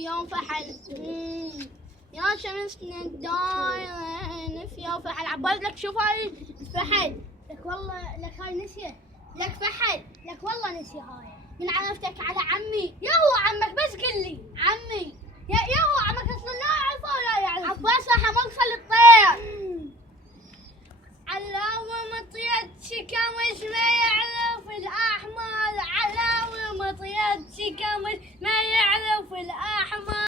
في يوم فحل. يا شمسنا الدايرة في يوم فحل. عباس لك شوف هاي الفحل. لك والله لك هاي نسيه. لك فحل. لك والله نسي هاي. من عرفتك على عمي. يا هو عمك بس قل لي. عمي. يا هو عمك اصلا لا اعرفه ولا يعرف. عباس راح اوصل الطير. علاوي مطيت شكمش ما يعرف الاحمر. علاوي مطيت شكمش ما يعرف الاحمر.